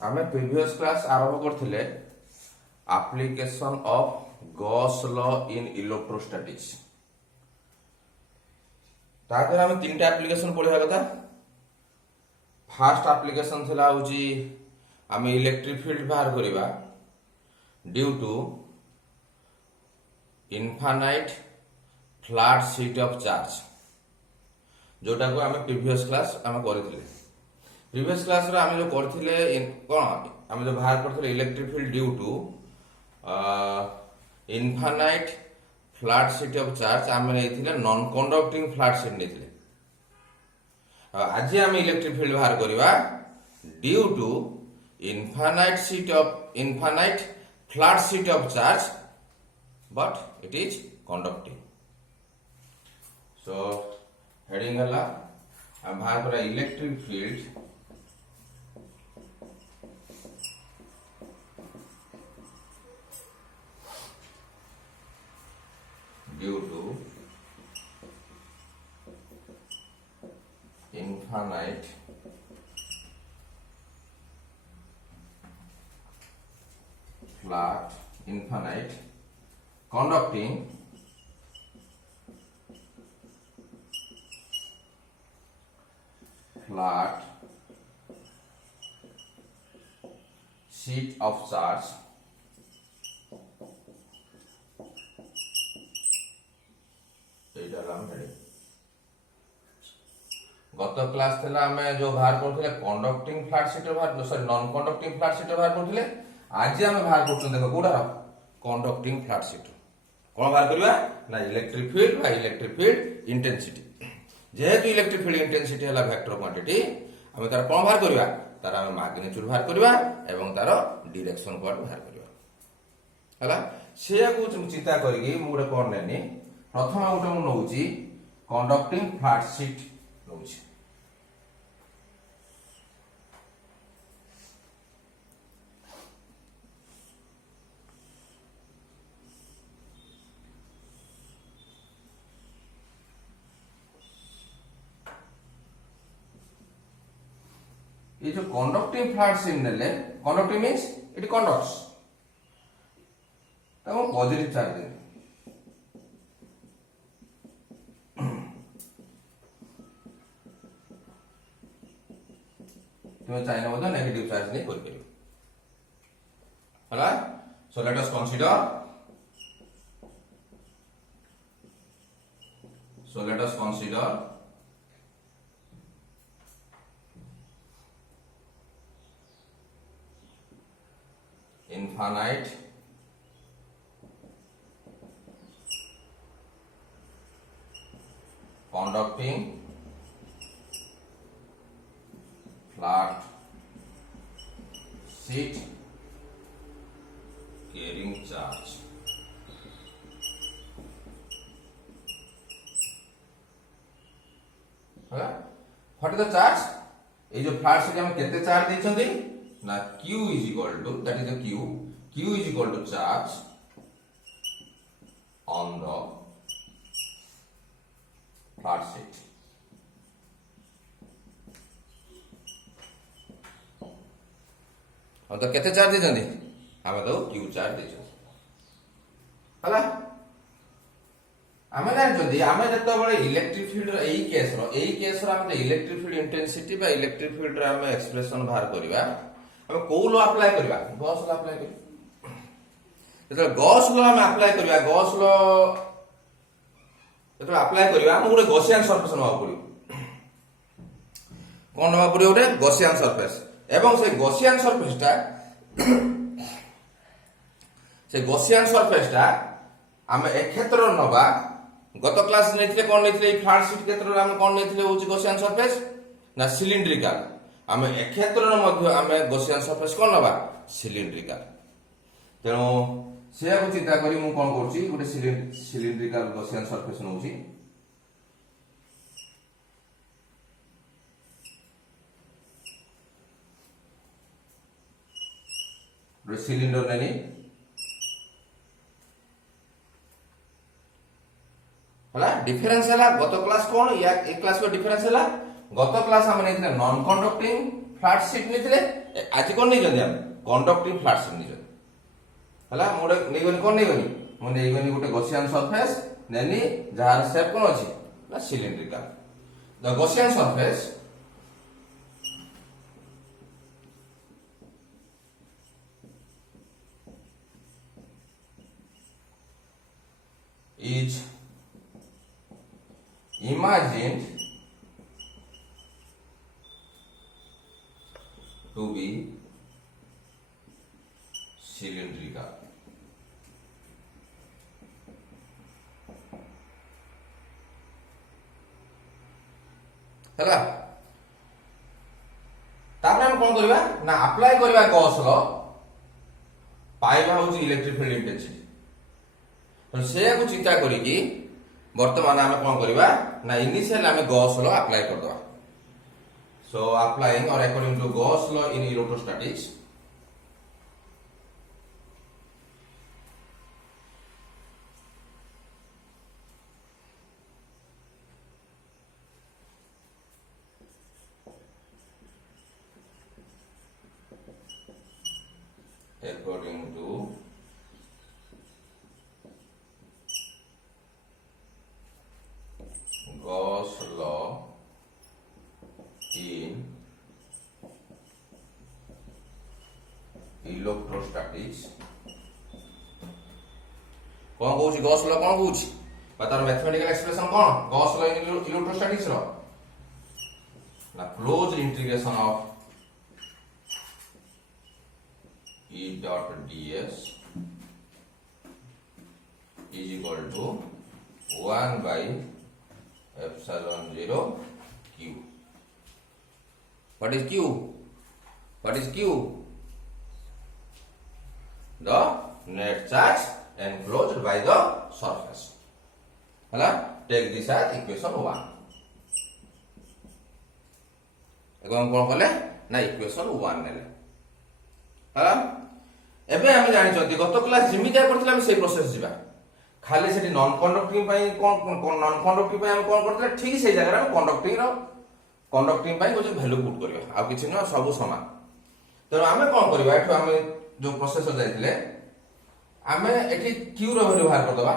आमे previous class आरंभ करथिले application of Gauss law in electrostatics. तापर आमे तीनटा एप्लीकेशन पढिया कथा। फर्स्ट एप्लीकेशन थिला होची आमे इलेक्ट्रिक फील्ड बाहर करिबा due to infinite flat sheet of charge, जोटा को आमे प्रीवियस क्लास आमे करथिले। प्रीवियस क्लास रे आमे जो करथिले कोन आमे जो बाहर करथिले electric field due to infinite flat sheet of charge आमे नेथिले नॉन कंडक्टिंग फ्लैट शीट नेथिले। आज आमे इलेक्ट्रिक फील्ड बाहर करिबा due to infinite flat sheet of charge but it is conducting. So heading हला हम बाहर करा electric field due to infinite flat infinite conducting flat sheet of charge गत क्लास थिला हमें जो बाहर करथिले कंडक्टिंग फ्लैट शीट बाहर sorry non conducting flat sheet बाहर करथिले। आज हम बाहर करछन देखो कोडा कंडक्टिंग फ्लैट शीट कौन बाहर करवा ना इलेक्ट्रिक फील्ड बा इलेक्ट्रिक फील्ड इंटेंसिटी। जेहेतु इलेक्ट्रिक फील्ड इंटेंसिटी हला वेक्टर क्वांटिटी हम तार कौन बाहर करवा तार हम मैग्नीट्यूड बाहर करवा एवं तार डायरेक्शन कोड बाहर करवा हला। से को चिंता करके मु गोटे कोन नेनी प्रथम गोटे मु नउची कंडक्टिंग फ्लैट शीट नउची। ये जो कंडक्टिंग फ्लैट शीट नेले कंडक्टिंग मींस इट कंडक्ट्स तब पॉजिटिव चार्ज दे तुम चाइना मत नेगेटिव चार्ज नहीं कर परियो हला। So let us consider infinite conducting flat sheet carrying charge। What is the charge? ये जो फ्लैट शीट में कितने चार्ज देछंती ना Q is equal to that is the Q is equal to charge on the flat sheet। हम तो केते charge देछंदी हम तो Q चार्ज देछन हला। आमे ना जदी आमे जत्ता बळे इलेक्ट्रिक फील्ड रो एई केस रो आमे इलेक्ट्रिक फील्ड इंटेंसिटी बा इलेक्ट्रिक फील्ड रो आमे एक्सप्रेशन बाहर करबा हम को लॉ अप्लाई करबा गॉस लॉ अप्लाई करबा। जतो गॉस लॉ हम अप्लाई करबा गॉस लॉ जतो अप्लाई करबा हम गोटे गॉसियन सरफेस नवा पड़ियो कोन नवा पड़ियो गोटे गॉसियन सरफेस एवं से गॉसियन सरफेस ता हम एक क्षेत्र नवा। गत क्लास नेथिले कोन नेथिले फ्लैट शीट क्षेत्र हम कोन नेथिले होची गॉसियन सरफेस ना सिलिंड्रिकल। आम एक क्षेत्र मध्य आम गॉसियन सरफेस कौन नवा सिलिंड्रिकल। तेणु से चिंता करी मु कौन करछि गोटे सिलिंड्रिकल गॉसियन सरफेस नउछि। गोटे सिलिंडर नेनी हला। डिफरेंस हला गत क्लास कोन या एक क्लास में डिफरेंस हला गत क्लास आम नहीं नॉन कंडक्टिंग फ्लैट शीट नहीं आज कौन नहीं आम कंडक्टिंग फ्लैट शीट नहीं है मुझे कौन नहीं गली मुझे गोटे गसियान सरफेस नेनी जार शेप कौन अच्छी ना cylindrical the Gaussian surface is imagined to be cylindrical. ହେଲା तापर हम कौन करबा ना अप्लाई करबा गॉस लॉ पाइबा होची इलेक्ट्रिक फील्ड इंटेंसिटी तो से को चिंता करिकी वर्तमान आम कौन करबा ना इनिशियल आम गॉस लॉ अप्लाई कर दवा सो अप्लाइंग और according to Gauss law in electrostatics according to Gauss law in electrostatics कौन कहूँ गॉस लॉ कौन कहूँ तार मैथमेटिकल एक्सप्रेशन कौन गॉस लॉ इन इलेक्ट्रोस्टैटिक्स रो ना close integration of E dot ds is equal to 1 by epsilon 0 q. What is q? What is q? The net charge enclosed by the surface. Hala? Take this as equation 1. एगो हम कौन कले ना equation 1 नेले हाला एबे हम जानि छथि गत क्लास जिमि जा करथिला हम सेही प्रोसेस जिबा खाली सेठी नॉन कंडक्टिंग पई कोन नॉन कंडक्टिंग पई हम कोन करथिला ठीक सेही जगह हम कंडक्टिंग पई कुछ वैल्यू पुट करबा आ किछि न सब समान तो हमें कोन करबा एठो हम जो प्रोसेस जाइथिले हमें एठी q रो वैल्यू बाहर कर दबा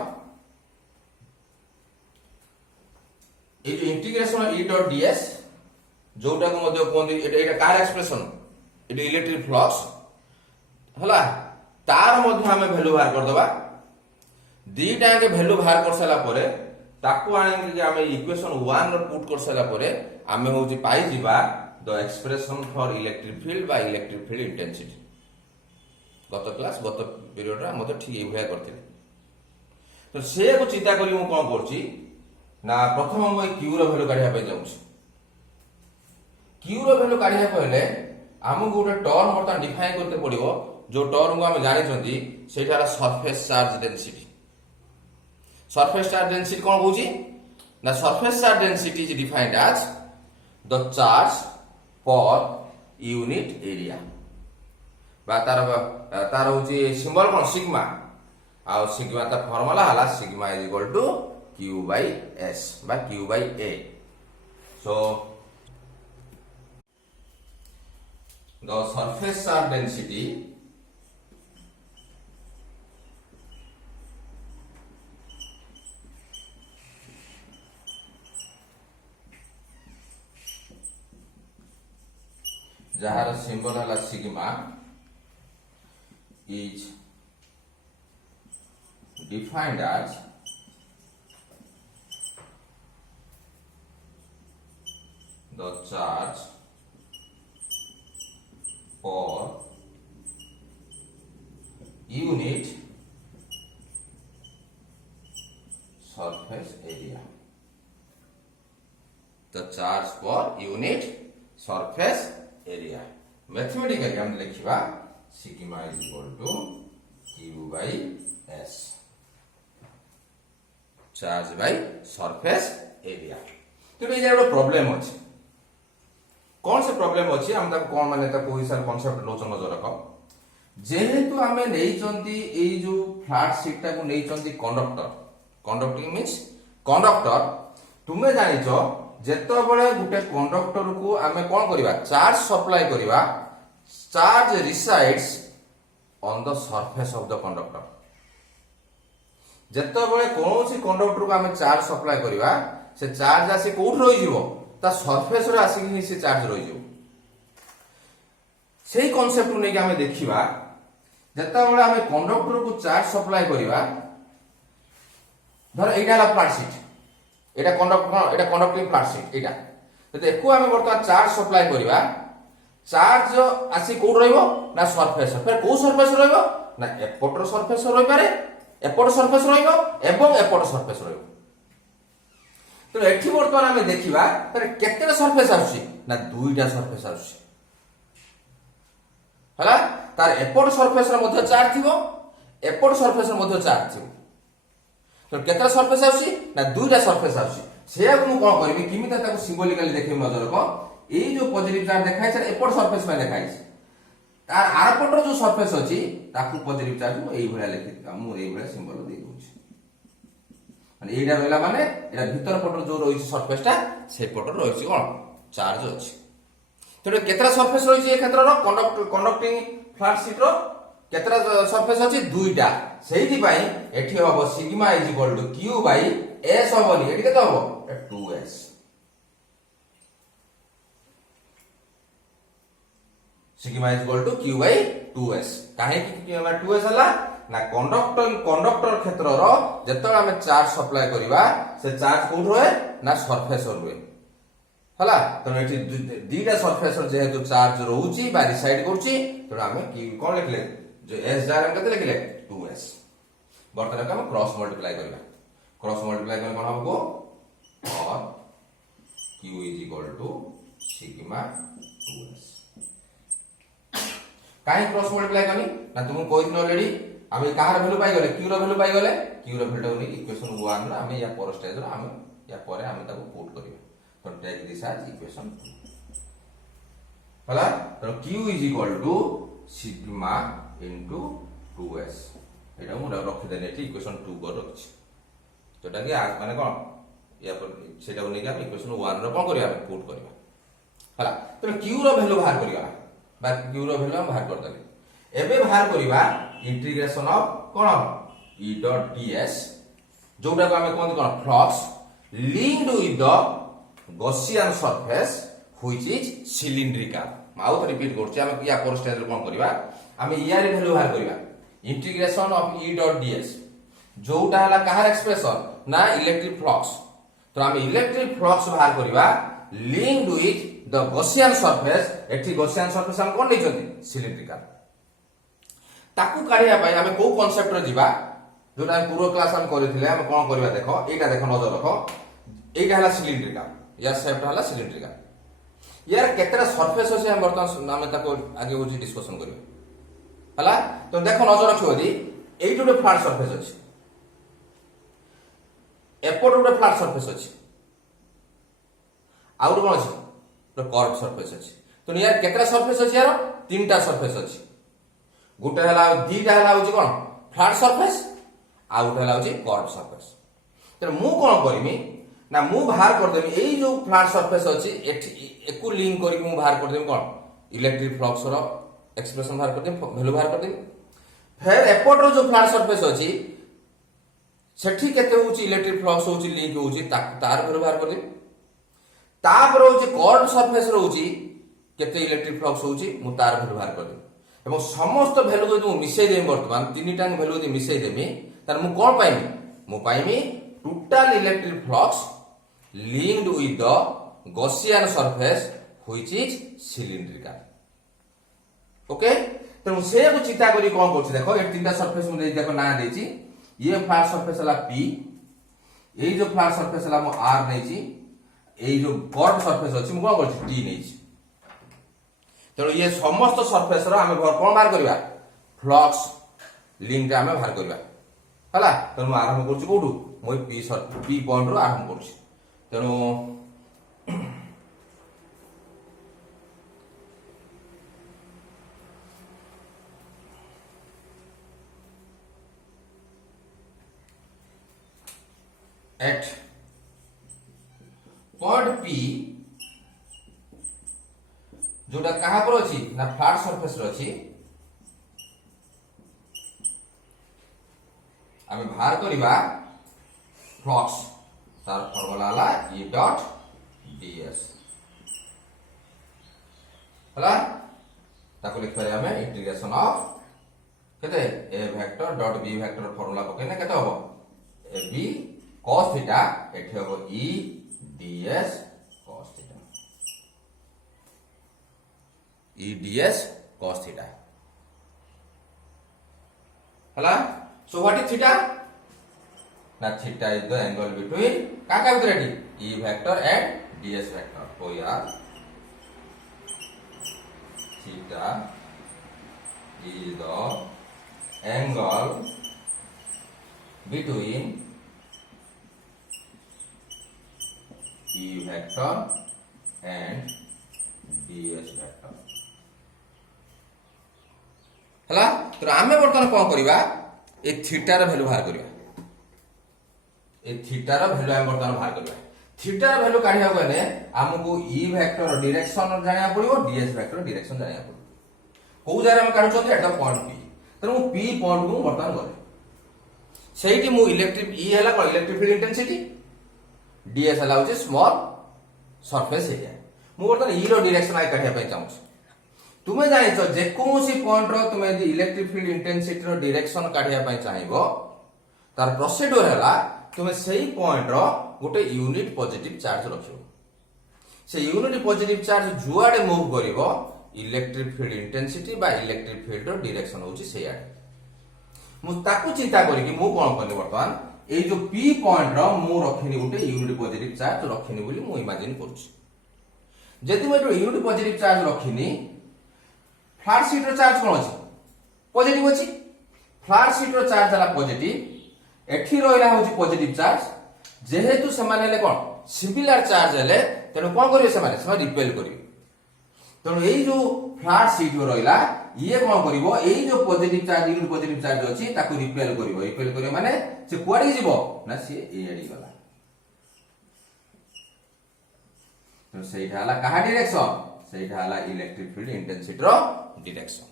ए जो इंटीग्रेशन e डॉट ds जोटा को मध्य कोन एटा कार एक्सप्रेशन एटा इलेक्ट्रिक फ्लक्स हला तार मध्य हमें वैल्यू बाहर कर दबा दीटा के वैल्यू बाहर कर साला परे ताको आने के हमें इक्वेशन 1 रो पुट कर साला परे हमें होची पाई जिबा the expression for electric field by electric field intensity गत क्लास गत पीरियड रा मते ठीक एभया करथिले तो से को चिंता करी मु कोन करछि ना प्रथम हम q रो वैल्यू काढिया पे जाउछि q रो वैल्यू काढिया पहिले हमको गोटे टर्म बर्तमान डिफाइन करते पड़ो जो टर्म को हम जानी सेठार surface charge density surface charge density कौन होची ना surface charge density is defined as the charge per unit area बा तार होची सिंबल कौन सिग्मा आ सिग्मा ता फार्मूला हला sigma is equal to q by s बा q by a so the surface charge density जार सिंबल है sigma is defined as the charge per unit surface area. The charge per unit surface area. Mathematically हम लिखिबा sigma is equal to q by s. Charge by surface area. तो ये जो problem अछि कौन से problem अछि हम तक कौन माने तक कोई सर कांसेप्ट लोचन नजर रख जेहेतु आमे नै चंती ए जो फ्लैट शीट ता को नै चंती कंडक्टर कंडक्टिंग मींस कंडक्टर तुमे जानि छ ଯେତେବେଳେ ଗୋଟେ କଣ୍ଡକ୍ଟର କୁ ଆମେ କଣ କରିବା ଚାର୍ଜ ସପ୍ଲାଏ କରିବା charge resides on the surface of the conductor. ଯେତେବେଳେ କୌଣସି କଣ୍ଡକ୍ଟର କୁ ଆମେ ଚାର୍ଜ ସପ୍ଲାଏ କରିବା ସେ ଚାର୍ଜ ଆସି କୋଉଠି ରହିଯିବ ତା ସରଫେସ୍ ରେ ଆସିକି ସେ ଚାର୍ଜ ରହିଯିବ। ସେଇ କନସେପ୍ଟ ନେଇକି ଆମେ ଦେଖିବା ଯେତେବେଳେ ଆମେ କଣ୍ଡକ୍ଟର କୁ ଚାର୍ଜ ସପ୍ଲାଏ କରିବା ଧର এইটা হলো ফ্ল্যাট সিট এটা কন্ডক্টিং ফ্ল্যাট সিট এইটা যদি একু আমি বর্তমান চার্জ সপ্লাই করিবা চার্জ আসি কোড রহিব না সারফেস ফের কোন সারফেস রহিব না এপটর সারফেস রহি পারে এপট সারফেস রহিব এবং এপট সারফেস রহিব। তো এটি বর্তমান আমি দেখিবা ফের কেতেটা সারফেস আসছে না দুইটা সারফেস আসছে হলা তার এপট সারফেস এর মধ্যে চার্জ থিব এপট সারফেস এর মধ্যে চার্জ থিব। তো কেতটা সারফেস আসছে না দুইটা সারফেস আসছে সেয়াକୁ ମୁଁ କଣ କରିବି କେମିତି ତାକୁ সিম্বলিক্যালি দেখেবি নজর রখ। এই যে পজিটিভ চার্জ দেখাইছে এপট সারফেস পে দেখাইছে তার আরপটর যে সারফেস আছে তাকু পজিটিভ চার্জ মু এই ভଳିଆ লিখি মু এই ভଳିଆ সিম্বল দেই দউছি মানে এইটা রইলা মানে এটা ভিতর পটর যে রইছে সারফেসটা সেই পটর রইছে কোন চার্জ আছে। তো কেতটা সারফেস রইছে এই ক্ষেত্রর কন্ডক্টিং ফ্ল্যাট সিটর কেতটা সারফেস আছে দুইটা সেইটি পাই এটি হবো sigma is equal to Q by S হবনি এটি কত হবো 2s sigma is equal to Q by 2s কাহেকি কিউ বাই 2s হলা না কন্ডক্টর ক্ষেত্রর যেতବେଳେ আমি চার্জ সপ্লাই করিবা সে চার্জ কোড রহে না সারফেস রহে হলা। তো এটি দুইটা সারফেস যেহেতু চার্জ রহুচি বা রিসাইড করছি তো আমি কি কোন লিখলে जो s डायग्राम केते लिखले 2s बर्तमान हम क्रॉस मल्टीप्लाई करबा क्रॉस मल्टीप्लाई करले कोन हमको और q is equal to sigma 2s काहे क्रॉस मल्टीप्लाई करनी ना तुम कोइ दिन ऑलरेडी हम कहार वैल्यू पाई गले q रो वैल्यू पाई गले q रो वैल्यू नि इक्वेशन 1 ना हम या पर स्टेज रो हम या परे हम ताको पुट करियो तो टेक दिस एज इक्वेशन 2 हला तो q is equal to sigma into 2s এটা মু রখি দেন এটি ইকুয়েশন 2 কর রখছি যেটা কি মানে কোন ইয়া পর সেটা নেকি আমি ইকুয়েশন 1 র কোন করিয়া আমি পুট করিবা হলা। তো q র ভ্যালু বাহার করিবা বা q র ভ্যালু আমি বাহার করতে এবে বাহার করিবা ইন্টিগ্রেশন অফ কোন e ডট ds जोटा को हमें कोन कोन flux linked with the Gaussian surface which is cylindrical माउ तो रिपीट करछि हम या पर स्टेज रे कोन करिबा আমি ইয়ার ভ্যালু বাহার করিবা integration of E dot DS जोटा हला কাহার এক্সপ্রেশন না ইলেকট্রিক ফ্লাক্স। তো আমি ইলেকট্রিক ফ্লাক্স বাহার করিবা linked with the Gaussian surface এটি গসিয়ান সারফেস हम কোন নেইছন্তি সিলিন্ড্রিকাল তাকু কাঢ়িয়া পাই আমি কোন কনসেপ্ট রে যিবা जोटा हम पूर्व क्लास हम কৰিଥିଲେ আমি কোন করিবা দেখো এইটা দেখো নজর রাখো এইটা হলা সিলিন্ড্রিকাল ইয়ার শেপটা হলা সিলিন্ড্রিকাল ইয়ার কেতটা সারফেস আছে हम বর্তমান আমি তাকু আগে উজি ডিসকাশন করিবা হলা। তো দেখো নজর রাখিও দি এইটা একটা ফ্ল্যাট সারফেস আছে এপট একটা ফ্ল্যাট সারফেস আছে আর কোন আছে একটা কার্ভ সারফেস আছে। তো ইয়ার কেতটা সারফেস আছে ইয়ার তিনটা সারফেস আছে গোটা হলা দুইটা হলা হচ্ছে কোন ফ্ল্যাট সারফেস আর গোটা হলা হচ্ছে কার্ভ সারফেস। তো মু কোন করিমি না মু বাহার করে দেমি এই যে ফ্ল্যাট সারফেস আছে একু লিংক করি মু বাহার করে দেমি কোন ইলেকট্রিক ফ্লাক্স র एक्सप्रेशन बाहर कर दे वैल्यू बाहर कर दे फिर एपट रो जो फ्लैट सरफेस अछि सेठी केते होची इलेक्ट्रिक फ्लक्स होची लिंक होची तार वैल्यू बाहर कर दे तापर होची कर्व सरफेस रहउची केते इलेक्ट्रिक फ्लक्स होची मु तार वैल्यू बाहर कर दे एवं समस्त वैल्यू को मु मिसै दे वर्तमान तीनटा वैल्यू दे मिसै देमी तार मु कोन पाइमी मु पाइमी total electric flux linked with the Gaussian surface which is cylindrical okay. तो से को चिंता करी कोन करछि देखो ए तीनटा सरफेस मु देखो ना देछि ये फ्लैट सरफेस हला p ए जो फ्लैट सरफेस हला मु r नेछि ए जो कर्व सरफेस अछि मु कोन करछि t नेछि। तो ये समस्त सरफेस रो हमें कोन बाहर करबा फ्लक्स लिंक रे हमें बाहर करबा हला। तो मु आरंभ करछि कोडु मु p पॉइंट रो आरंभ करछि तेनु at point पी जोटा कहा पर अछि ना फ्लैट सरफेस रे अछि आमे बाहर करिबा फ्लक्स तार फॉर्मूला हला E डॉट ds हला ताको लिख पारे हमें इंटीग्रेशन ऑफ केते a vector dot b vector formula पकेने केते होबो ab cos थीटा एठी होबो E ds cos theta E ds cos theta हला so what is theta na theta is the angle between का भीतर eighty E vector and ds vector तो यार theta is the angle between E vector and ds vector हला तो आमे बर्तन कोन करिबा ए थीटा र वैल्यू बाहर करिबा ए थीटा र वैल्यू आमे बर्तन बाहर करिबा थीटा र वैल्यू काढिया गने हमकु E वेक्टर डायरेक्शन जानिया पड़िबो ds वेक्टर डायरेक्शन जानिया पड़िबो को जारे हम काढु छथि एटा पॉइंट P तनु P पॉइंट को बर्तन करे सेहिटी मु इलेक्ट्रिक E हला को इलेक्ट्रिक फील्ड इंटेंसिटी ds हला होचे स्मॉल सरफेस एरिया मु बर्तन E रो डायरेक्शन आइ काढिया पय चाहू तुमे जानिछ जे कोनोसी पॉइंट रो तुमे यदि इलेक्ट्रिक फील्ड इंटेंसिटी रो डायरेक्शन काढिया पय चाहिबो तार प्रोसीड्यूर हला तुमे सेही पॉइंट रो गोटे यूनिट पॉजिटिव चार्ज रखियो से यूनिट पॉजिटिव चार्ज जुआडे मूव करिवो इलेक्ट्रिक फील्ड इंटेंसिटी बा इलेक्ट्रिक फील्ड रो डायरेक्शन होची सेयाडे मु ताकू चिंता करी कि मु कोन करनी वर्तमान ए जो P पॉइंट रो मु रखिनी गोटे यूनिट पॉजिटिव चार्ज रखिनी बोली मु इमेजिन करछि जदि मु यूनिट पॉजिटिव चार्ज रखिनी फ्लैट शीट रो चार्ज कोन अछि पॉजिटिव अछि फ्लैट शीट रो चार्ज हला पॉजिटिव एठी रोइला होछि पॉजिटिव चार्ज जेहेतु समान हेले कोन सिमिलर चार्ज हेले तेनु कोन करिवे समान रिपेल करिवे तेनु एई जो फ्लैट शीट रो रोइला ये कोन करिवो एई जो positive charge unit positive charge अछि ताकू रिपेल करिवो माने से कुआडी जिवो ना से एडी गला तो सेइटा हला कहा डायरेक्शन सेइटा हला इलेक्ट्रिक फील्ड इंटेंसिटी रो डायरेक्शन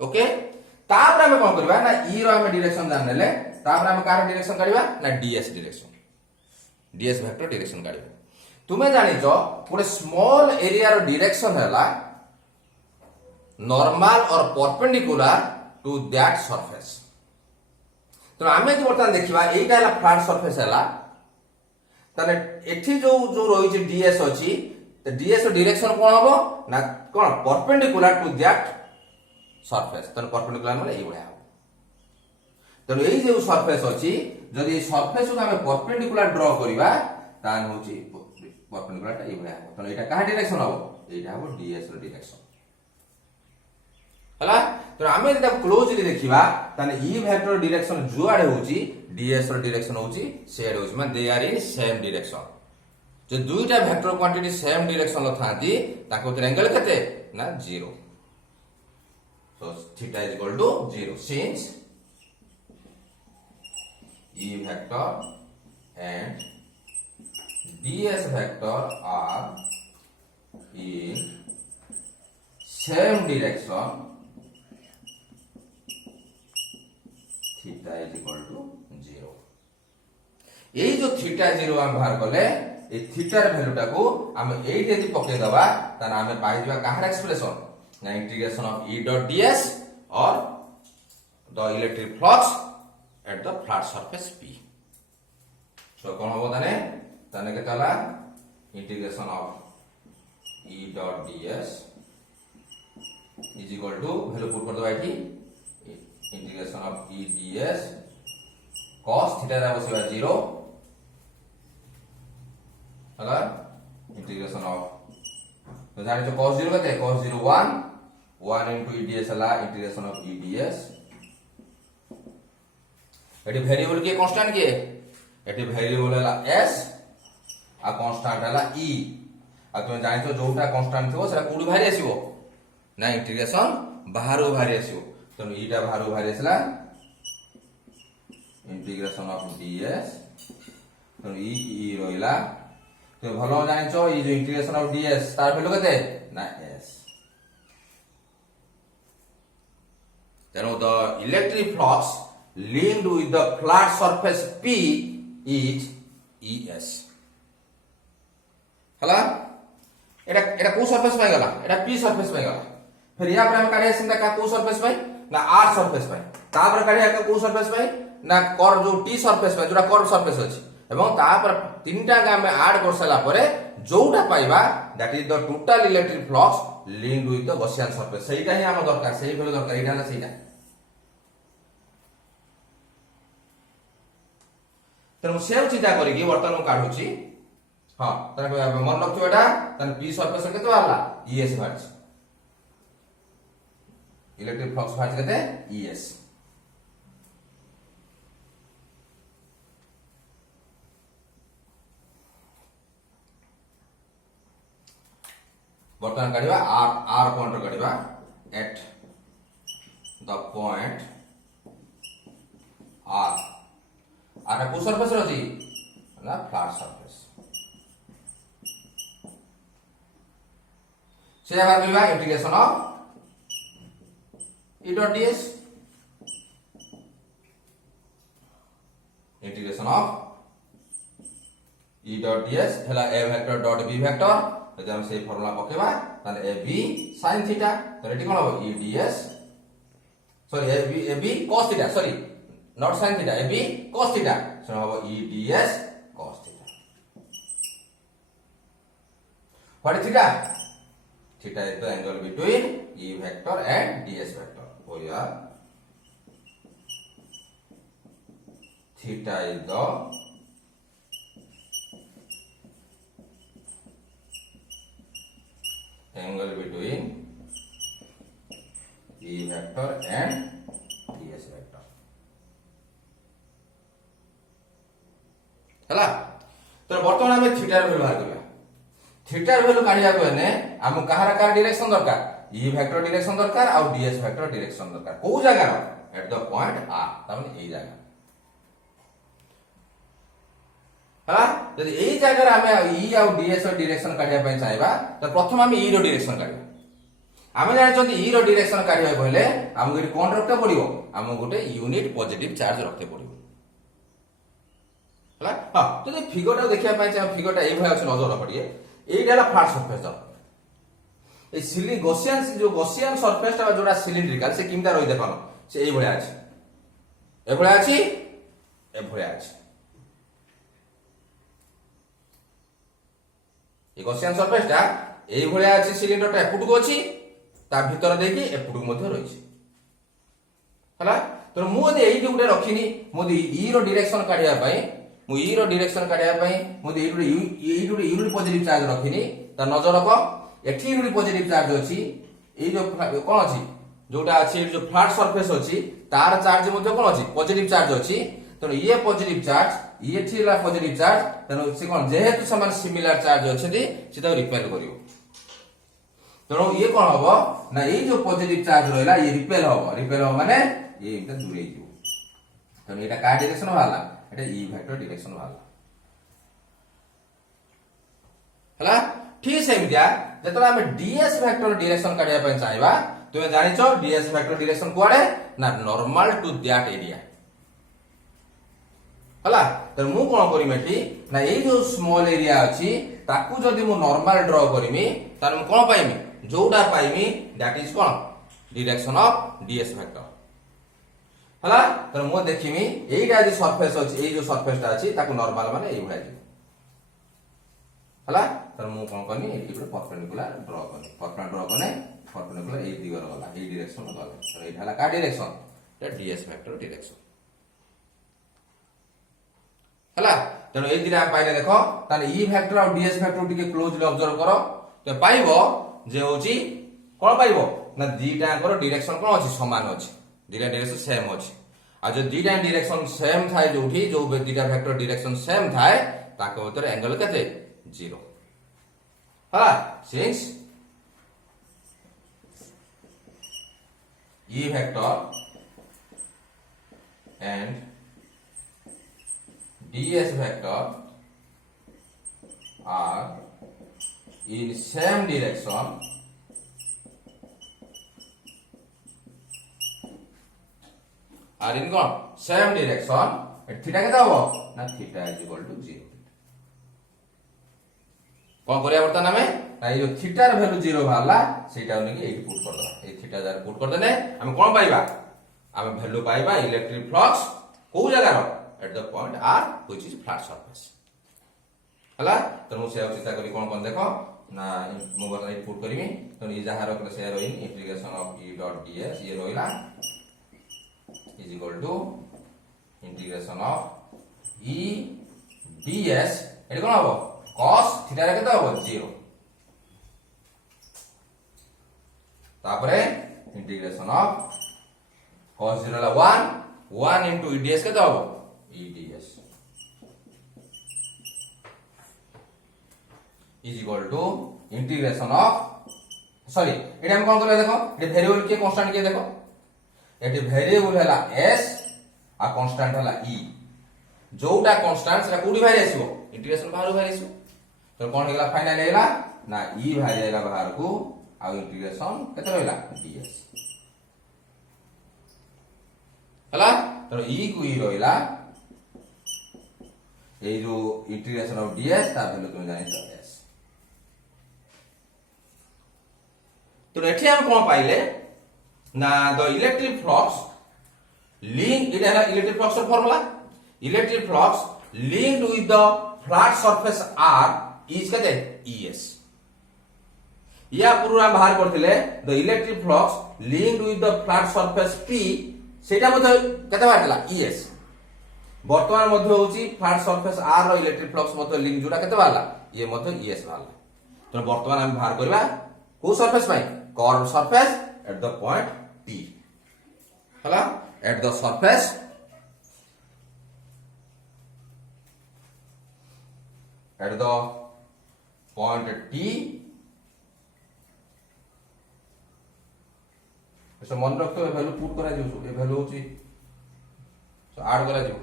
ओके तापर हम कोन करबा ना E रो हम डायरेक्शन जानले तापर हम कार डायरेक्शन काढिबा ना ds direction ds vector direction काढिबा तुमे जानि जो पुरे स्मॉल एरिया रो डायरेक्शन हला नॉर्मल और परपेंडिकुलर टू दैट सरफेस तो आमे जे बर्तन देखिबा एटा हला फ्लैट सरफेस हला तने एठी जो रही छै ds अछि तो ds रो डायरेक्शन कोन हबो ना कोन परपेंडिकुलर टू दैट सरफेस तने परपेंडिकुलर माने एई बढा तने एई जे सरफेस अछि जदि सरफेस को हम परपेंडिकुलर ड्रा करिबा तान होछि परपेंडिकुलर ता एई बढा तने एटा कहा डायरेक्शन हबो एटा हबो ds रो डायरेक्शन हला तो आमे जब क्लोजली देखिबा ताने E वेक्टर डायरेक्शन जुआडे होछि ds रो डायरेक्शन होछि सेड होछि माने they are in same direction जो दुईटा वेक्टर क्वांटिटी सेम डायरेक्शन लो थांती ताको एंगल केते ना 0 so theta is equal to 0 since E vector and ds vector are in same direction theta is equal to 0 এই जो थीटा 0 हम बाहर कले ए थीटा र वैल्यू टाको हम एई यदि पके दबा त हमें पाइ दिबा काहर एक्सप्रेशन ना integration of E dot ds और the electric flux at the flat surface P so कोन होबो तने के तला integration of E dot ds is equal to value put कर दबा एठी integration of E ds cos theta रा बसिबा 0 अगर इंटीग्रेशन ऑफ तो जाने जो cos 0 कते cos 0 1 into E ds हला integration of E ds eighty variable के कांस्टेंट के एटी वेरिएबल हला s आ कांस्टेंट हला E आ तुम जानि तो जोटा कांस्टेंट थो सेटा कोडी भारी आसीबो ना इंटीग्रेशन बाहरो भारी आसीबो तो E टा बाहरो भारी आसला इंटीग्रेशन ऑफ ds तो E रोइला तो भलो जानिचो ये जो इंटीग्रेशन ऑफ ds तार वैल्यू केते ना s। तेणु the electric flux linked with the flat surface P is ES हला एटा एटा को सरफेस पे गला एटा P सरफेस पे गला फिर या पर हम काढे सिंदा का को सरफेस पे ना R सरफेस पे ता पर काढे का को सरफेस पे ना कर्व जो T सरफेस पे जोटा कर्व सरफेस अछि एवं ता पर तीनटा का हम ऐड कर सला परे जोटा पाइबा that is the total electric flux linked with the Gaussian surface सेटा ही हम दरकार सेही भेलो दरकार एटा ना सेटा। तेणु से चिंता करिकी वर्तमान काढुची हां तने मन रखियो एटा तने पी सरफेस केते बाहरला ईएस बाहरछ इलेक्ट्रिक फ्लक्स बाहरछ केते ईएस। वर्तमान काढिबा आर पॉइंट काढिबा at the point R R को सरफेस रहती ना फ्लैट सरफेस से बात करबा integration of E dot DS integration of E dot DS हला A vector dot B vector तो हम से फार्मूला पकेबा ताले ए बी sin थीटा तो रेडी कोन हो E DS sorry A B cos theta sorry not sin theta ab cos theta so now e ds cos theta what is theta theta is the angle between e vector and ds vector so here theta is the angle between e vector and ds vector हला तो वर्तमान हमें theta value बाहर करबा theta value काढिया कोने हम कहारा का direction दरकार ई वेक्टर डायरेक्शन दरकार और डीएस वेक्टर डायरेक्शन दरकार को जगह एट द पॉइंट आर तमने ए जगह हला यदि ए जगह हम ई और डीएस रो डायरेक्शन काढिया पय चाहबा तो प्रथम हम ई रो डायरेक्शन काढबा हम जानि छथि ई रो डायरेक्शन काढिया कहले हम गोटे कोन रखते पड़िबो हम गोटे यूनिट पॉजिटिव चार्ज रखते पड़िबो हला हां तो जे फिगर देखिया पाइ छै फिगर टा एई भय अछि नजर पड़िए एइटा ला फ्लैट सरफेस ए सिली गॉसियन सरफेस टा जोडा सिलिंड्रिकल से किमता रहि देखनो से एई भय अछि ए भय अछि ए भय अछि ए गॉसियन सरफेस टा एई भय अछि सिलिंडर टा एपुटको अछि ता भीतर देकी एपुटको मध्ये रहि छै हला तो मु दे एई जोटे रखिनी मु दे ई रो डायरेक्शन काढिया पाइ मु ई रो डायरेक्शन काढिया पई मु दे ई रो यूनिट पॉजिटिव चार्ज रखिनी त नजर रख एठी यूनिट पॉजिटिव चार्ज अछि ए जो कोन अछि जोटा अछि जो फ्लैट सरफेस अछि तार चार्ज मध्ये कोन अछि पॉजिटिव चार्ज अछि तो ये पॉजिटिव चार्ज ये एठी ला पॉजिटिव चार्ज तनो से कोन जेहेतु समान सिमिलर चार्ज अछि से तो रिपेल करियो तनो ये कोन हबो ना ए जो पॉजिटिव चार्ज रहला ये रिपेल हो माने ये इनका दूरे जो तनो एटा का डायरेक्शन वाला एटा ई वेक्टर डायरेक्शन वाला हला ठीक से मिडिया जतरा हम डीएस वेक्टर डायरेक्शन काढिया पय चाहबा तुमे जानि छ डीएस वेक्टर डायरेक्शन कोआडे ना नॉर्मल टू दैट एरिया हला त मु कोन करिमे एठी ना ए जो स्मॉल एरिया अछि ताकू जदी मु नॉर्मल ड्रा करिमी तार मु कोन पाइमी जोडा पाइमी दैट इज कोन डायरेक्शन ऑफ डीएस वेक्टर हला त मु देखिमी एइटा जे सरफेस अछि ए जो सरफेस ता अछि ताकू नॉर्मल माने एइ भय हला त मु कोन करनी एठी पर परपेंडिकुलर ड्रा करने परपेंडिकुलर ए दिगर वाला ए डायरेक्शन वाला तो एटा हला का direction that DS vector direction हला तनो ए दिरा पाइले देखो ताने ई वेक्टर और डीएस वेक्टर टिके क्लोजली ऑब्जर्व करो तो पाइबो जे होची कोन पाइबो ना दीटा कर डायरेक्शन कोन अछि समान अछि दीटा डायरेक्शन सेम अछि आ जो दीटा डायरेक्शन सेम थाए जोठी जो दीटा वेक्टर डायरेक्शन सेम थाए ताको भीतर एंगल केते 0 हाँ since E vector and ds vector are in same direction are in what same direction theta केते हबो ना थीटा इज इक्वल टू 0 कोन करिया बर्तन हमें ना ये जो थीटा र वैल्यू 0 बाहरला सेटा ने कि एठी पुट कर दला ए थीटा जार पुट कर देने हम कोन पाइबा हम वैल्यू पाइबा इलेक्ट्रिक फ्लक्स को जगह रो at the point r which is flat surface हला तो मु से चिंता करी कोन कोन देखो ना मु बर्तन पुट करबी तो ई जहां रो से रोइन integration of e dot ds ये रोइला is equal to integration of e ds एटी कोन हबो cos थीटा रे केते हबो 0 तापरे इंटीग्रेशन ऑफ cos 0 ला 1 into e ds केते हबो e ds is equal to integration of sorry एटा हम कोन करले देखो ए वेरिएबल के कांस्टेंट के देखो एटी वेरिएबल हला s आ कांस्टेंट हला e जोटा कांस्टेंट सेटा कोडी बाहर आसीबो इंटीग्रेशन बाहर आसीबो तो कोन हेला फाइनल हेला ना e बाहर आइला बाहर को आ इंटीग्रेशन केते रहला ds हला तो e को e रहला ए जो इंटीग्रेशन ऑफ ds ता वैल्यू तुम जानि s तो एठी हम कोन पाइले ना the electric flux linked है electric flux formula electric flux linked with the flat surface r is कते es या पूरा बाहर करथिले the electric flux linked with the flat surface p सेटा मध्ये कते बाटला es वर्तमान मध्ये होची फ्लैट सरफेस r रो इलेक्ट्रिक फ्लक्स मध्ये लिंक जोडा कते बाला ये मध्ये es बाला तो वर्तमान हम बाहर करबा को surface pi curve surface at the point t हला at the surface at the point t ऐसा मन रखते हो वैल्यू पुट करा जो ए वैल्यू होची सो ऐड करा जो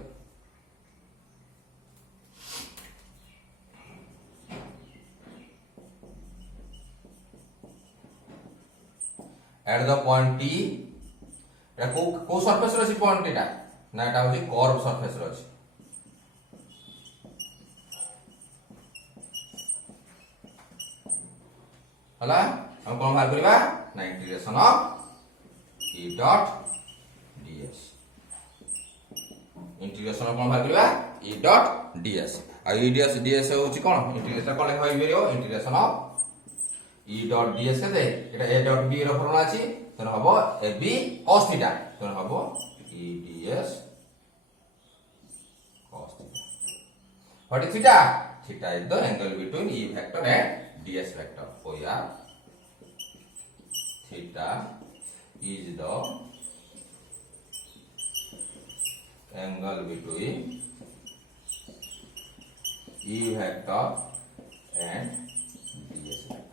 at the point t एटा को सरफेस रछि पॉइंट टीटा ना एटा होची कर्व सरफेस रछि हला हम कोन बाहर करबा ना integration of e dot ds integration of कोन बाहर करबा e डॉट ds आ e ds होची कोन इंटीग्रेशन कोन लिखा होई बेरियो integration of e dot ds केते एटा a डॉट b रो फॉर्मूला अछि तो हबो ab cos थीटा तो हबो e ds cos theta what is theta theta is the angle between e vector and ds vector so yeah theta is the angle between e vector and ds vector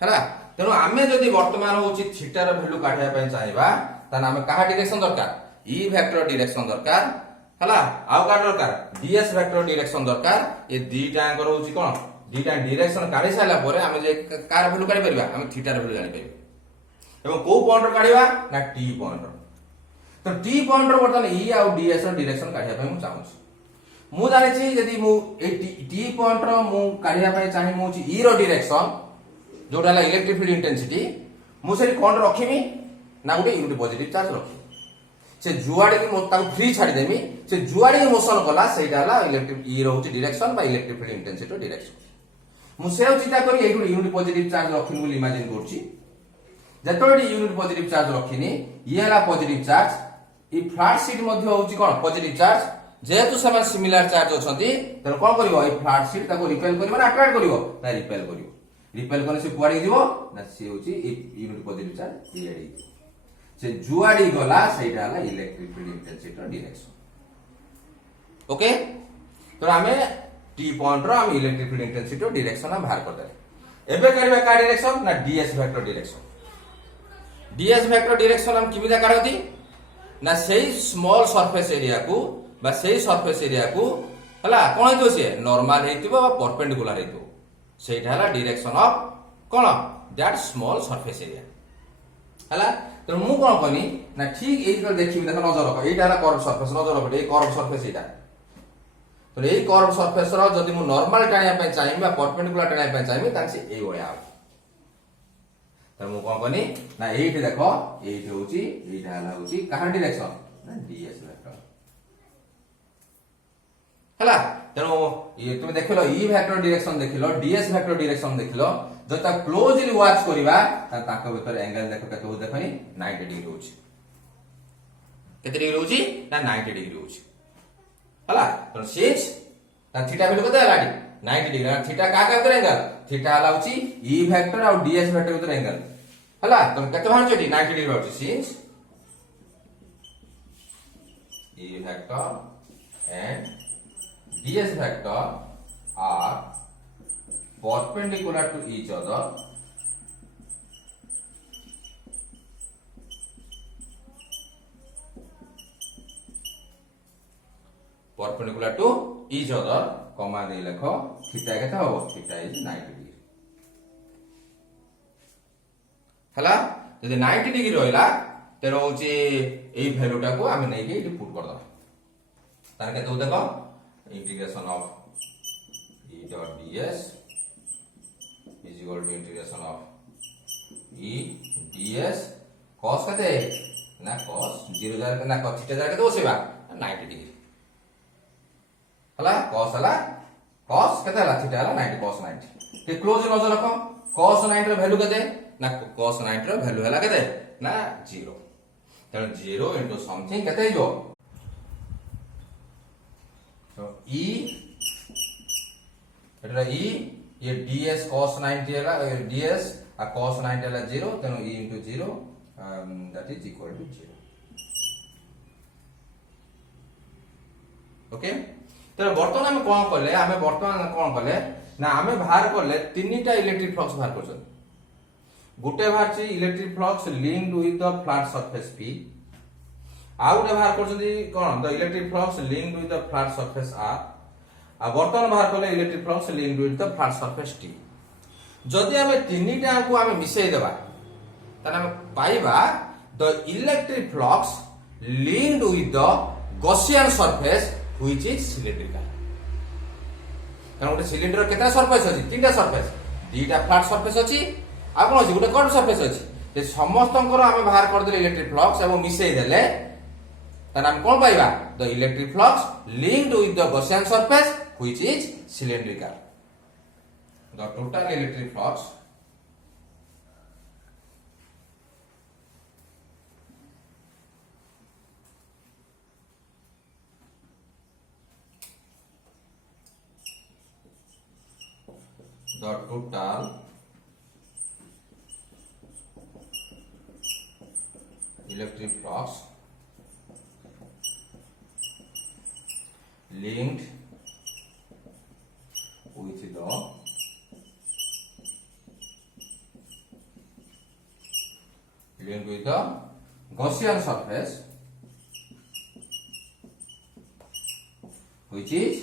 हला तेनो आमे जदी वर्तमान होची theta rho value काढिया पय चाहिबा तन आमे काहा डायरेक्शन दरकार e वेक्टर डायरेक्शन दरकार हला आउ का दरकार ds वेक्टर डायरेक्शन दरकार ए दीटा अंकर होची कोन दीटा डायरेक्शन काढी साला परे हम जे कार वैल्यू काढी परबा हम थीटा रो वैल्यू जानि परबा एवं को पॉइंट रो काढीबा ना t पॉइंट रो तो t पॉइंट रो वर्तन e आउ ds रो डायरेक्शन काढिया पय मु चाहू मु जानि छी यदि मु ए t पॉइंट रो मु काढिया पय चाहि मु छी e रो डायरेक्शन जोडा ला इलेक्ट्रिक फील्ड इंटेंसिटी मु सेरी कोन रखिमी ना गुटे यूनिट पॉजिटिव चार्ज रखी से जुआडे की मो ताको फ्री छाडी देमी से जुआडे की मोशन कला सेटा ला इलेक्ट्रिक ई रहउची डायरेक्शन बा इलेक्ट्रिक फील्ड इंटेंसिटी डायरेक्शन मु सेउ चिंता करी एगु यूनिट पॉजिटिव चार्ज रखिन बोली इमेजिन करछि जतोडी यूनिट पॉजिटिव चार्ज रखिनी ये ला पॉजिटिव चार्ज ई फ्लैट शीट मध्ये होउची कोन पॉजिटिव चार्ज जेहेतु समान सिमिलर चार्ज अछंती त कोन करिवो ई फ्लैट शीट ताको रिपेल करिवो ना अट्रैक्ट करिवो ना रिपेल करिवो रिपेल करने से कुआडी दिवो ना से होची यूनिट पॉजिटिव चार्ज एडी से जुआडी गला सेटा हला electric field intensity direction okay तो हमें टी पॉइंट रो हम इलेक्ट्रिक फील्ड इंटेंसिटी डायरेक्शन बाहर कर दे एबे करबा का डायरेक्शन ना ds vector direction ds vector direction हम किबिदा करथि ना सेही स्मॉल सरफेस एरिया को बा सेही सरफेस एरिया को हला कोन हेतो से नॉर्मल हेतिबो बा परपेंडिकुलर हेतो सेटा हला direction of cone that small surface area हला तो मु कोन कनी ना ठीक एई तो देखि देखो नजर रख एटा हला कर्व सरफेस नजर रख ए कर्व सरफेस एटा तो ए कर्व सरफेस रो जदी मु नॉर्मल टानिया पे चाहिबा परपेंडिकुलर टानिया पे चाहिबे ताकि से ए होया तो मु कोन कनी ना एठी देखो एठी होची एटा हला होची कहा डायरेक्शन ना डीएस वेक्टर हला तेनो ये तुम देखिलो ई वेक्टर डायरेक्शन देखिलो डीएस वेक्टर डायरेक्शन देखिलो जब तक क्लोजली वॉच करिबा ताको भीतर एंगल देखो केते हो देखनी 90 डिग्री होची केते डिग्री होची ना 90 डिग्री होची हला तो सिंस ता थीटा वैल्यू कते हला 90 डिग्री थीटा का भीतर एंगल थीटा हला होची ई वेक्टर और डीएस वेक्टर भीतर एंगल हला तो केते बाहर चटी 90 डिग्री होची since E vector and ds vector are perpendicular to each other perpendicular to each other comma दे लिखो थीटा केते हो थीटा इज 90 डिग्री हला यदि 90 डिग्री रहला तेरो होची एई वैल्यूटा को हम नै के इटी पुट कर दबा तार केते हो देखो integration of E dot ds is equal to integration of E ds cos कते ना cos 0 जार ना cos थीटा जार कते बसेबा 90 डिग्री हला cos कते हला थीटा हला 90 cos 90 ते क्लोज नजर रखो cos 90 रो वैल्यू कते ना cos 90 रो वैल्यू हला कते ना 0 त 0 into something कते जो तो E एटा E ये ds cos 90 हला ds आ cos 90 हला 0 तेनो E into 0 that is equal to 0 okay तो वर्तमान हम कोन करले हमें वर्तमान कोन करले ना हमें बाहर करले तीनटा इलेक्ट्रिक फ्लक्स बाहर करछन गुटे बाहर छी electric flux linked with the flat surface P आउटे बाहर करछन कोन the electric flux linked with the flat surface R आ वर्तमान बाहर करले electric flux linked with the flat surface T जदि हमें तीनटा को हमें मिसै देबा तने हम पाइबा the electric flux linked with the Gaussian surface which is cylindrical कारण गोटे सिलिंडर केता सरफेस अछि तीनटा सरफेस दीटा फ्लैट सरफेस अछि आ कोन अछि गोटे कर्व सरफेस अछि जे समस्तंकर हमें बाहर कर देले इलेक्ट्रिक फ्लक्स एवं मिसै देले तने हम कोन पाइबा the electric flux linked with the Gaussian surface which is cylindrical the total electric flux the total electric flux linked with the Gaussian surface which is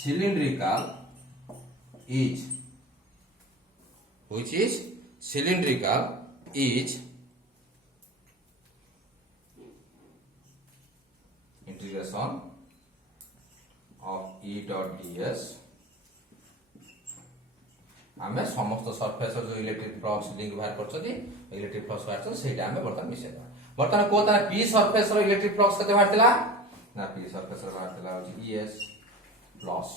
cylindrical is integration of E dot ds हमें समस्त surface जो electric flux link बाहर करछथि electric flux बाहर छ सेटा हमें बर्तन मिसेबा बर्तन को ता पी सरफेस रो इलेक्ट्रिक फ्लक्स कते बाहरतिला ना पी सरफेस रो बाहरतिला होची ES प्लस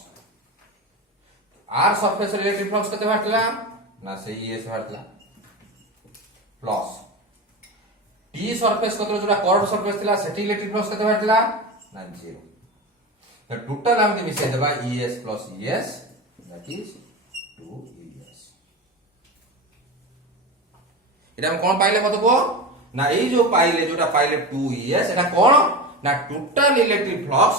आर सरफेस रो इलेक्ट्रिक फ्लक्स कते बाहरतिला ना से ES बाहरतिला प्लस टी सरफेस कतरो जोरा कर्व सरफेस थिला सेठी इलेक्ट्रिक फ्लक्स कते बाहरतिला ना 0 तो टोटल हम मिसे देबा ES plus ES that is 2 এটা हम कोन पाइले मत को ना ए जो पाइले जोटा पाइले 2ES एटा कोन ना total electric flux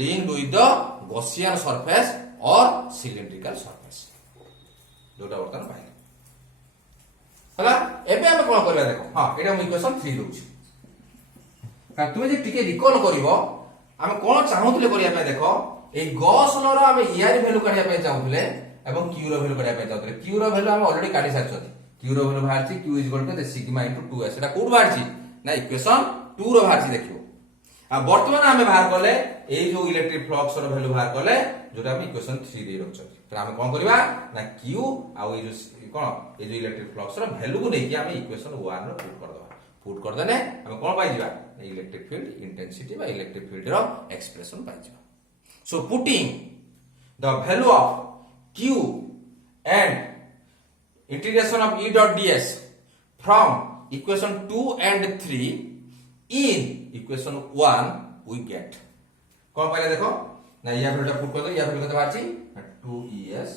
linked with the Gaussian surface और सिलिंड्रिकल सरफेस जोटा वर्तन पाइले हला एबे हम कोन करबा देखो हां एटा हम इक्वेशन 3 दोछि का तुमे जे टिके रिकॉल करिवो आम कौन चाहूले करने देख ये गॉस लॉ रो आम यार वैल्यू काढिया चाहूले एवं क्यू रो वैल्यू काढिया चाहूले क्यू रो वैल्यू आम ऑलरेडी काढी सारछी क्यू रो वैल्यू बाहर Q is equal to sigma into 2s एटा कोड बाहर ना इक्वेशन 2 रो बाहर देखियो आ वर्तमान आम बाहर कले ए जो इलेक्ट्रिक फ्लक्स रो वैल्यू बाहर कले जोटा हम इक्वेशन 3 दे रखछ तो हम कोन करबा ना क्यू आ ये जो कोन ये जो इलेक्ट्रिक फ्लक्स रो वैल्यू को लेके हम इक्वेशन 1 रो पुट कर देने हम कोन पाई जिबा इलेक्ट्रिक फील्ड इंटेंसिटी बा इलेक्ट्रिक फील्ड रो एक्सप्रेशन पाई जिबा so putting the value of q and integration of E dot ds from equation 2 and 3 in equation 1 we get कौन पहले देखो ना या वैल्यू पुट कर दो या वैल्यू कत बाहर 2es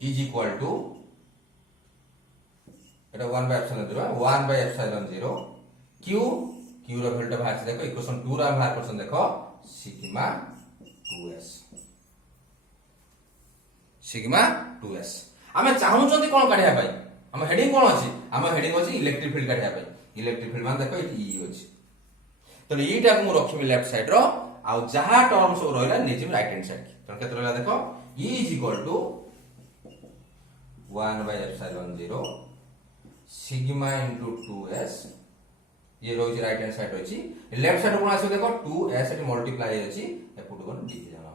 is equal to এটা 1 by epsilon 0 1 by epsilon 0 q q row value बाहर देखो इक्वेशन 2 रा बाहर करसन देखो सिग्मा 2s सिग्मा 2s आमे चाहू जंदी कोन काढिया पाई हम हेडिंग कोन अछि हम हेडिंग अछि इलेक्ट्रिक फील्ड काढिया पाई इलेक्ट्रिक फील्ड मान देखो ई अछि तो ईटा को रखिमी लेफ्ट साइड रो आ जहा टर्म सब रहला निजिम राइट हैंड साइड तो केत रहला देखो E is equal to 1 by epsilon 0 sigma into 2s ये रोज राइट हैंड साइड अछि लेफ्ट साइड कोन आसे देखो 2s एटी मल्टीप्लाई अछि एपुट कोन डिवीजन हो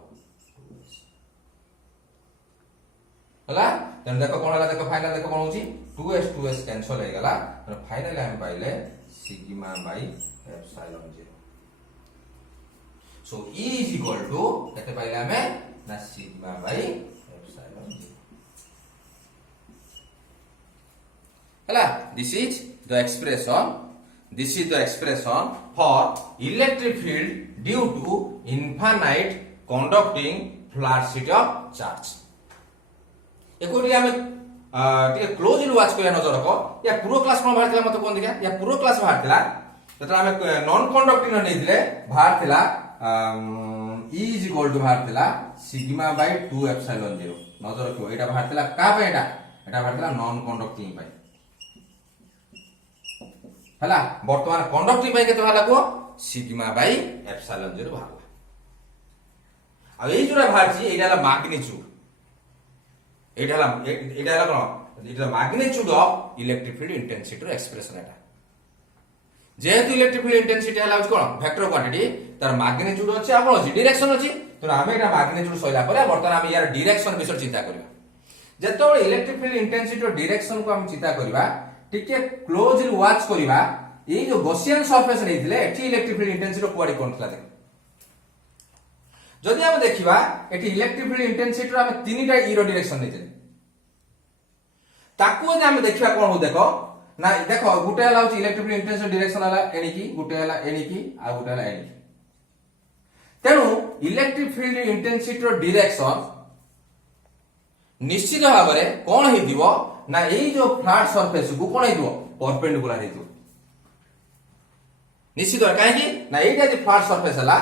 2s हला तन देखो कोन हला देखो फाइनल देखो कोन होची 2s कैंसिल हो गला तो फाइनल हम पाइले sigma by epsilon 0 so E is equal to केते पाइले हमें ना सिग्मा बाय एप्सिलॉन 0 हला this is the expression for electric field due to infinite conducting flat sheet of charge एकोरी हमें टिके क्लोजली वाच करिया नजर रखो या पूरा क्लास कोन बाहर थिला मते कोन देखा या पूरा क्लास बाहर थिला ततरा हमें नॉन कंडक्टिंग नै दिले बाहर थिला E is equal to बाहर थिला सिग्मा बाय 2 एप्सिलॉन 0 नजर रखो एटा बाहर थिला का पे एटा बाहर थिला नॉन कंडक्टिंग पाई हला वर्तमान कंडक्टिंग पाई केते भाला को सिग्मा बाय एप्सिलॉन 0 भाला आ ए जोरा बाहर छी एटा ला मैग्नीट्यूड एटा कोन magnitude of electric field intensity रो एक्सप्रेशन एटा जेहेतु इलेक्ट्रिक फील्ड इंटेंसिटी हला कोन वेक्टर क्वांटिटी तार मैग्नीट्यूड अछि आ कोन अछि डायरेक्शन अछि तो हम एटा मैग्नीट्यूड सइला परे वर्तमान हम यार डायरेक्शन विषय चिंता करबा जतो इलेक्ट्रिक फील्ड इंटेंसिटी रो डायरेक्शन को हम चिंता करबा टिके क्लोजली वाच करबा ए जो गॉसियन सरफेस रहितले एठी इलेक्ट्रिक फील्ड इंटेंसिटी रो क्वाडी कोन थला देख जदि हम देखिबा एठी इलेक्ट्रिक फील्ड इंटेंसिटी रो हम तीनटा ई रो डायरेक्शन नेते ताकू जे हम देखिबा कोन हो देखो ना देखो गुटे हला होची इलेक्ट्रिक फील्ड इंटेंसिटी डायरेक्शन हला एनिकी गुटे हला एनिकी आ गुटे हला एनिकी तेनु इलेक्ट्रिक फील्ड इंटेंसिटी रो डायरेक्शन निश्चित भाव में कौन हेतिबो ना एई जो फ्लैट सरफेस को कोन हेतिबो परपेंडिकुलर हेतिबो निश्चित काहे कि ना एटा जे फ्लैट सरफेस हला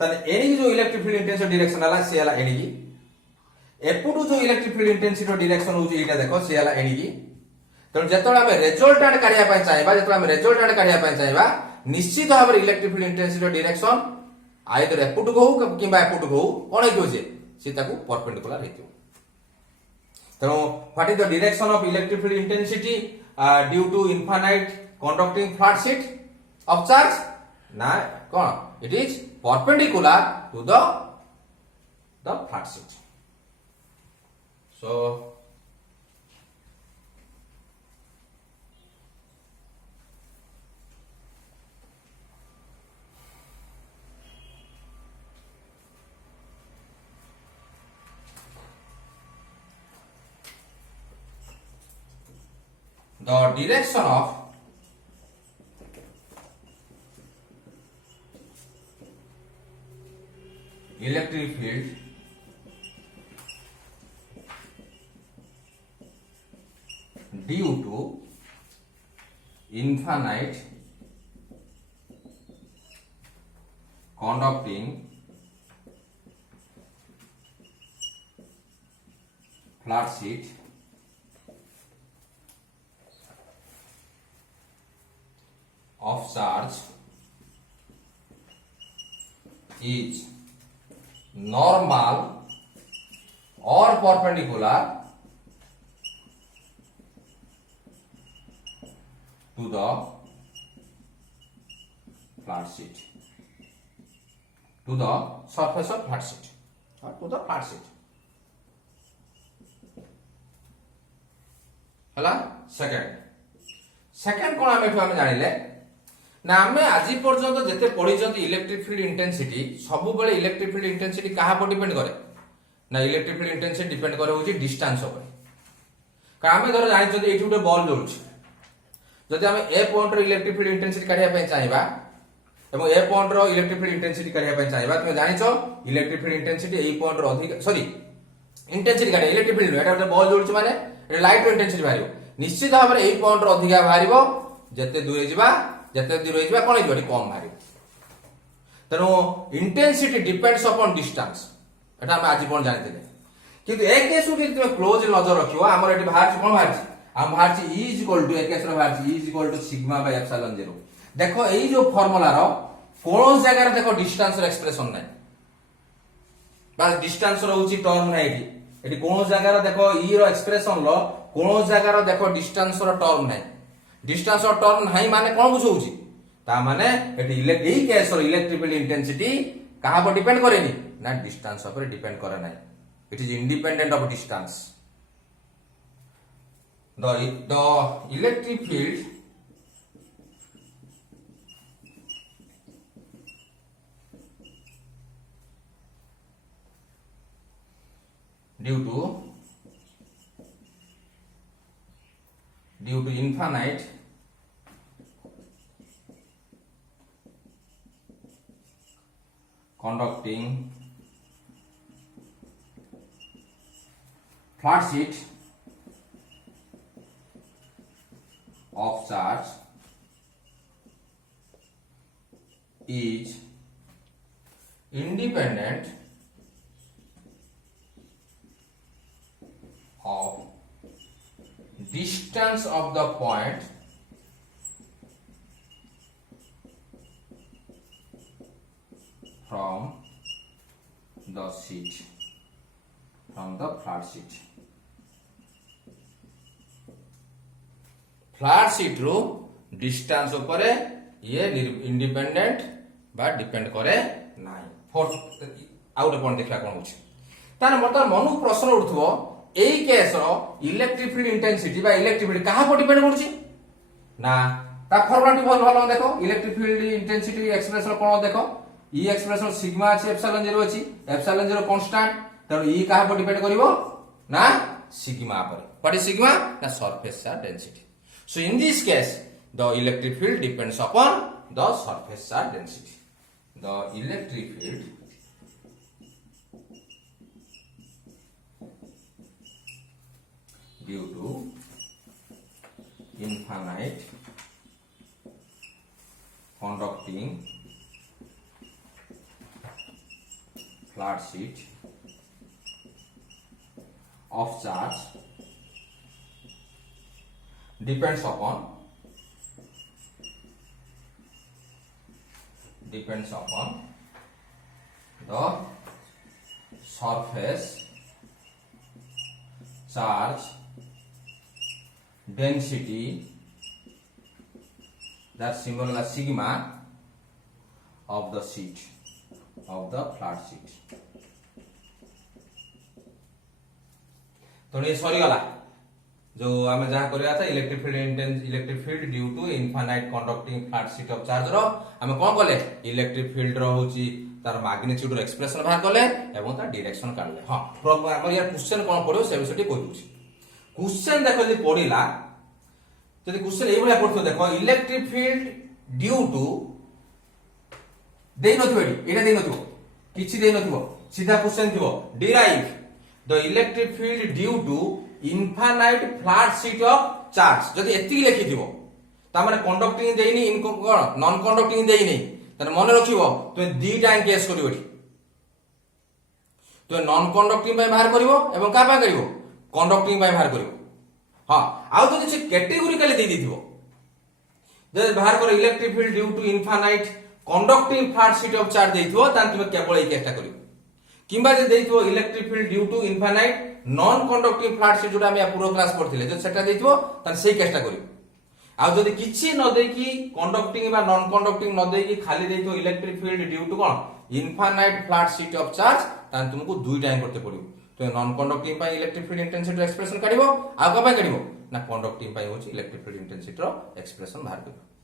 तने एनी जो इलेक्ट्रिक फील्ड इंटेंसिटी डायरेक्शन हला से हला एनी एपुटू जो इलेक्ट्रिक फील्ड इंटेंसिटी डायरेक्शन होची एटा देखो से हला एनी तो जेतोला हम रिजल्टेंट काढिया पय चाहबा जेतोला हम रिजल्टेंट काढिया पय चाहबा निश्चित भाव में electric field intensity direction either एपुटू को किबा एपुटू को कोन हेतिबो जे से ताकू परपेंडिकुलर हेतिबो तो what is the direction of electric field intensity due to infinite conducting flat sheet of charge na kon it is perpendicular to the flat sheet so the direction of electric field due to infinite conducting flat sheet of charge is normal or perpendicular to the flat sheet, to the surface of flat sheet or to the flat sheet. हला second कोन आमे आमे जानिले ना आमे आजि पर्यंत जते पढिचंती electric field intensity सब बेले इलेक्ट्रिक फील्ड इंटेंसिटी कहा पर डिपेंड करे ना इलेक्ट्रिक फील्ड इंटेंसिटी डिपेंड करे होची डिस्टेंस ऊपर का आमे धर जानिचंती एठी उठे बॉल जोलछ जदि आमे ए पॉइंट रो इलेक्ट्रिक फील्ड इंटेंसिटी काढिया पय चाहिबा एवं ए पॉइंट रो इलेक्ट्रिक फील्ड इंटेंसिटी काढिया पय चाहिबा तुमे जानिचो इलेक्ट्रिक फील्ड इंटेंसिटी ए पॉइंट रो अधिक सॉरी इंटेंसिटी काढे इलेक्ट्रिक फील्ड एटा बॉल जोलछ माने ए लाइट रो इंटेंसिटी बाहिबो निश्चित भाव में 8 पॉइंट अधिका बाहरिबो जते दूरे जिबा जते दूरे जिबा कोन हिबो कम बाहरिबो तनो इंटेंसिटी डिपेंड्स अपॉन डिस्टेंस एटा हम आज कोन जानिते किंतु एक केस उठी तुम क्लोज नजर रखियो हमर एटी बाहर कोन बाहर हम बाहर छि E = एक केस रो बाहर छि E = सिग्मा बाय एप्सिलॉन 0 देखो एई जो फार्मूला रो कोन जगह रे देखो डिस्टेंस रो एक्सप्रेशन नै बा डिस्टेंस रो होची टर्म नै एटी कोन जगह रे देखो E रो एक्सप्रेशन लो कोन जगह रो देखो डिस्टेंस रो टर्म नै डिस्टेंस रो टर्म नाही माने कोन बुझौची ता माने एटी एई केस रो इलेक्ट्रिक फील्ड इंटेंसिटी कहा पर डिपेंड करेनी ना डिस्टेंस पर डिपेंड करे नै it is independent of distance the electric field due to infinite conducting flat sheet of charge is independent of distance of the point from the sheet, from the flat sheet. Flat sheet रो distance ऊपर ये independent बा depend करे नाही fourth out point देखला कोन होछि तार मतलब मनु प्रश्न उठथबो एई केस रो इलेक्ट्रिक फील्ड इंटेंसिटी बा इलेक्ट्रिक फील्ड कहा पर डिपेंड करछि ना ता फॉर्मूला बहुत भलो देखो इलेक्ट्रिक फील्ड इंटेंसिटी एक्सप्रेशन कोन देखो ई एक्सप्रेशन सिग्मा अछि एप्सिलॉन 0 अछि एप्सिलॉन 0 कांस्टेंट त ई कहा पर डिपेंड करिवो ना सिग्मा पर व्हाट इज सिग्मा ना surface charge density. So in this case, the electric field depends upon the surface charge density. The electric field due to infinite conducting flat sheet of charge depends upon the surface charge density, that symbol is sigma, of the sheet, of the flat sheet. तो ये sorry वाला जो आमे जहा करिया था electric field due to infinite conducting flat sheet of charge रो आमे कोन करले इलेक्ट्रिक फील्ड रो होची तार मैग्नीट्यूड रो एक्सप्रेशन बाहर करले एवं तार डायरेक्शन काढले. हां हमर यार क्वेश्चन कोन पड़ियो से विषयटी कहि दूची. क्वेश्चन देखो जे पड़िला जदि क्वेश्चन एई बलिया पड़तो देखो इलेक्ट्रिक फील्ड ड्यू टू देई नथिबो एटा देई नथिबो किछि देई नथिबो सीधा क्वेश्चन थिबो derive the electric field due to infinite flat sheet of charge जदि एति लिखि दिबो ता माने कंडक्टिंग देइनी नॉन कंडक्टिंग देइनी तने मन रखिबो तो दीटा केस करिवो तो नॉन कंडक्टिंग बाय बाहर करिवो एवं का बाय करिवो कंडक्टिंग बाय बाहर करिवो. हां आउ तो जे कैटेगोरिकली दे दिथिबो जे बाहर करो electric field due to infinite conducting flat sheet of charge देइथो तान तुम केवल एई केसटा करियो किंबा जे देइथो electric field due to infinite non conducting flat sheet जोटा हम पूरा क्लास पढ़थिले जो सेटा देइथो तान सेई केसटा करियो आ जदि किछि न देकी कंडक्टिंग बा नॉन कंडक्टिंग न देकी खाली देइथो इलेक्ट्रिक फील्ड ड्यू टू कोन infinite flat sheet of charge तान तुमको दुई टाइम करते पड़ियो तो नॉन कंडक्टिंग पाई इलेक्ट्रिक फील्ड इंटेंसिटी एक्सप्रेशन काढिबो आ का पाई काढिबो ना कंडक्टिंग पाई होची इलेक्ट्रिक फील्ड इंटेंसिटी रो एक्सप्रेशन बाहर करियो।